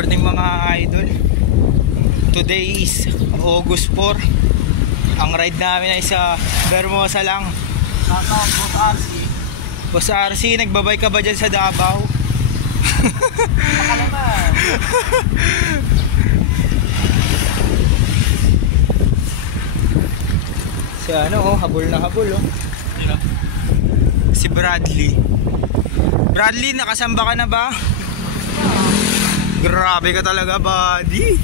Morning mga idol. Today is August 4. Ang ride namin ay sa Bermosa lang. Boss RC. Boss RC, nagbabay ka ba dyan sa Davao? Baka naman. Si ano, habol na habol Si Bradley. Bradley, nakasamba ka na ba? Grabe ka talaga, buddy.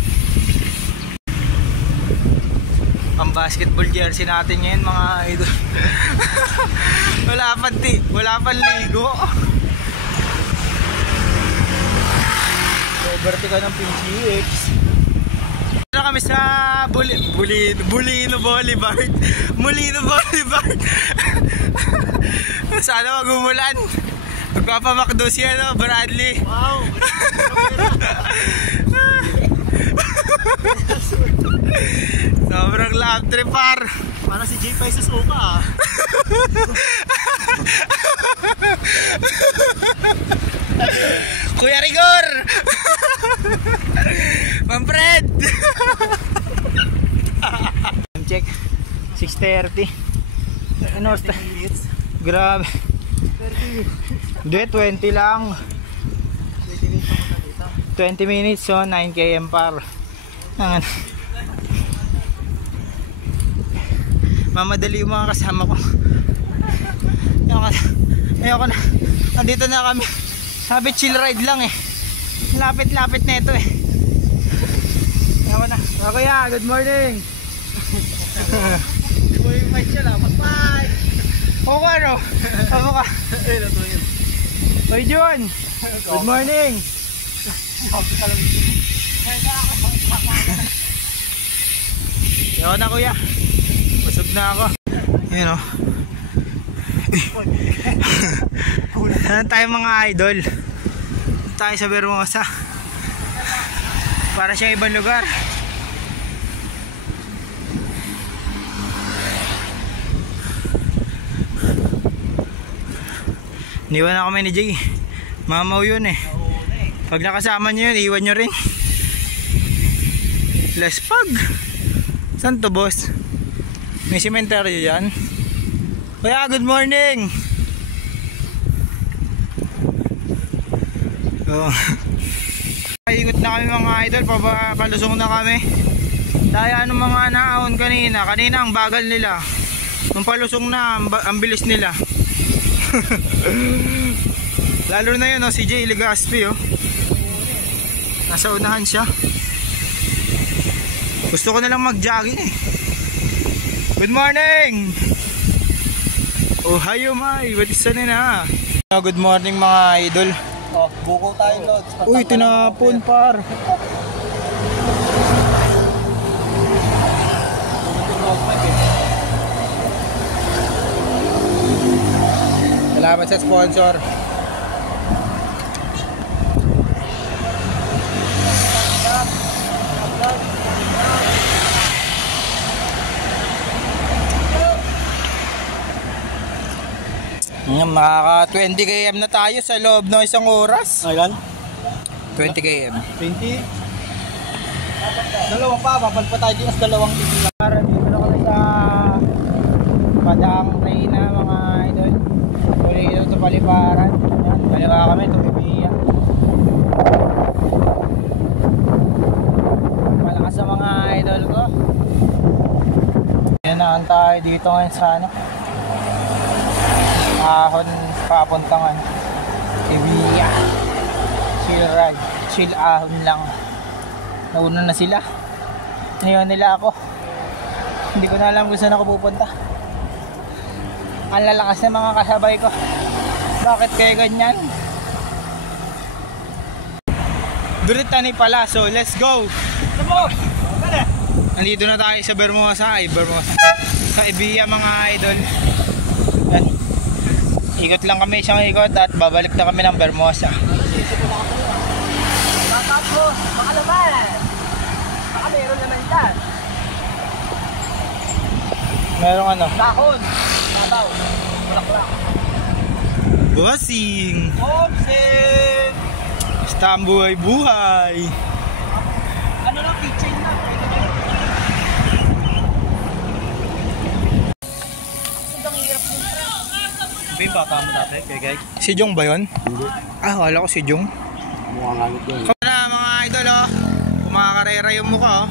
Ang basketball jersey natin ngayon mga idol. Wala pa ligo. Liberty ka ng PGX. Na kami sa Molino Boulevard. Sana wag umulan. Magpapamakdo siya, no, Bradley. Wow. Sobrang love trip, par. Para si J5 sa suka. Kuya Rigor. Ma'am Fred. Check 6:30. Ano basta? Grabe. 20 lang. 20 minutes, so 9 km par. Mamadali yung mga kasama ko. Ayoko na. Andito na kami. Sabi chill ride lang eh. Lapit-lapit na ito eh. Ayoko na. Kuya, good morning. Uy, fight siya lang. Bye! O ano? Amo ka? Hoy John, good morning. Ayoko na kuya. Busog na ako. Ayan o. Ano tayo mga idol? Tayo sa Bermosa. Para siyang ibang lugar. Iniwan na kami ni Jay. Mamaw yun eh. Pag nakasama nyo yun, iwan nyo rin. Lespag. Saan to, boss? May cemetery dyan. Kuya, good morning. Ikot na kami mga idol. Palusong na kami. Dahil anong mga naahon kanina. Kanina ang bagal nila. Nung palusong na, ang bilis nila. Lalo na yun, si Jay Legaspi nasa unahan siya. Gusto ko na lang mag-jogging eh. Good morning. Ohayo mai, what is na? Good morning mga idol. Buko tayo, Lods. Uy, tinapon par. Salamat sa sponsor. Makaka 20 km na tayo sa loob ng isang oras. Ilan? 20 km. 20? Dalawa pa, babal pa tayo din sa dalawang titin. Para dito na kami sa Padang Reyna mga idol. Uli dito sa Paliparan. Yan, baliwa kami, tumibiya. Malakas sa mga idol ko. Yan na tayo dito ngayon sa ano, ahon papuntang ano, Ibiya. Chill ride, chill ahon lang. Nauna na sila. Ngayon nila ako. Hindi ko na alam kung saan ako pupunta. Ang lalakas ng mga kasabay ko. Bakit kaya ganyan? Duritani pala, so let's go. Nandito na tayo sa Bermosa. Sa Ibiya mga idol. Yan. Ikot lang kami isang ikot at babalik na kami ng Bermosa. Baka naman. Baka meron naman dyan. Merong ano? Dahon. Babaw. Bulaklak. Bossing! Bossing! Basta ang buhay-buhay. Ano lang, kitchen na. Sobrang hirap din. Ba yung bata mo dati, kay Si Jong ba yun? Hindi. Ah, wala ko si Jong. Mukha nga nito yun. So na mga idol oh. Kumakarera yung mukha oh.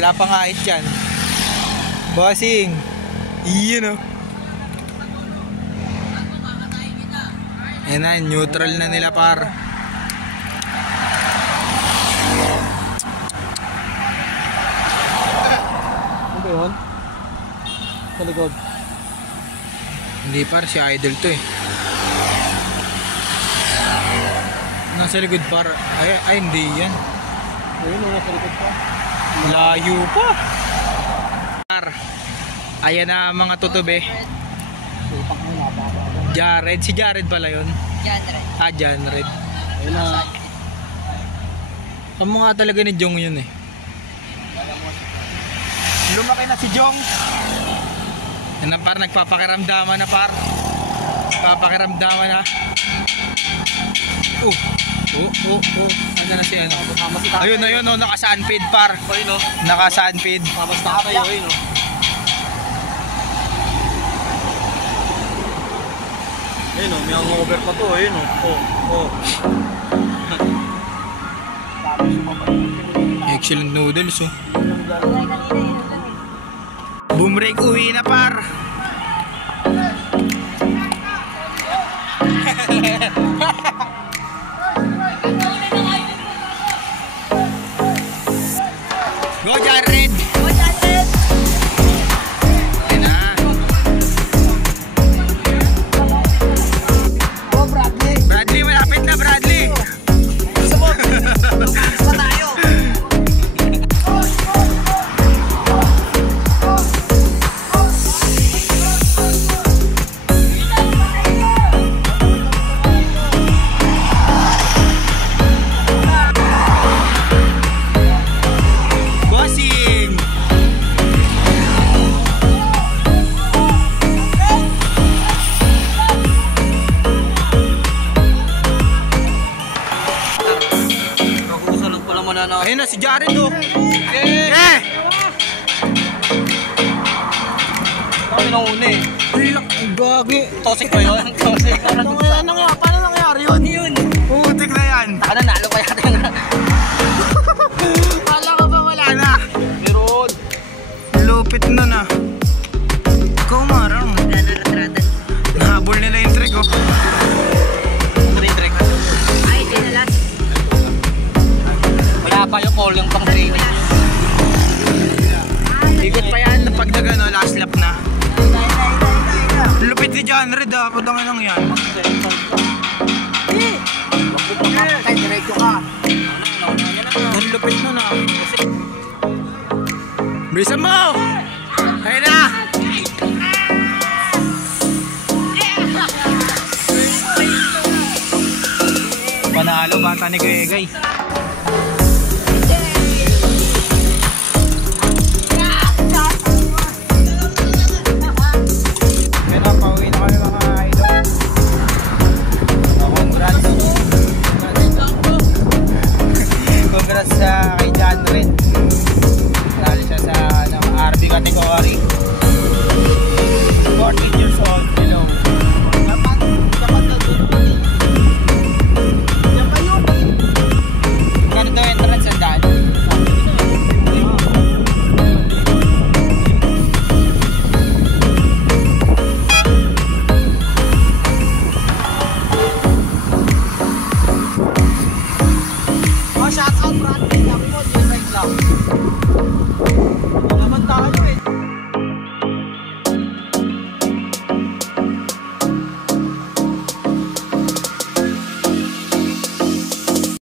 Wala pang hait yan. Bossing. Iyon oh. Ayan na, neutral na nila par. Ano ba yun? Sa likod. Hindi par, si idol to eh. Nasa likod par. Ay hindi yan. Ayun, nasa likod pa. Layo pa. Par. Ayan na mga tutobe. Ipak mo na, baba. Jared, si Jared pala yun. Yan, Red. Ah, Jared. Ayun na. Kamukha talaga ni Jong yun eh. Lumaki na si Jong. Yan na par, nagpapakiramdaman na par. Nagpapakiramdaman na. Ano na si ano? Ayun, oh, naka-sunfeed par. Ayun o. Naka-sunfeed. Tapos na kayo, ayun o. Ayun o, may hangover pa to, ayun o. Excellent noodles oh. Boom break, uwi na par. Go Jared! Go, Jared! Ayun na. Go, Bradley! Bradley, malapit na Bradley. Sabot! Lumakas na tayo! Bossing! Nakusa lang pala mananakot. Ayun na si Jared oh. Eh! Kami nang una eh. Ang gagi. Tosik ba yun? Tosik. Paano nangyari yun? Yun! Putik na yan. Taka na, nalo pa yata na. Kala ko ba wala na? Meron. Lupit na na. Ikaw marang. Naratratan. Nahabol nila yung trick oh. Train-track. Ay, di na last. Wala pa yung call yung pang training. Ikot pa yan pag nag last lap na. Lupit ni John Red ah. Putang inang yan. Ay, diretso ka. Ang lupit nun ah. Bilisan mo! Ayun na! Panalo bata ni Kuya Egay.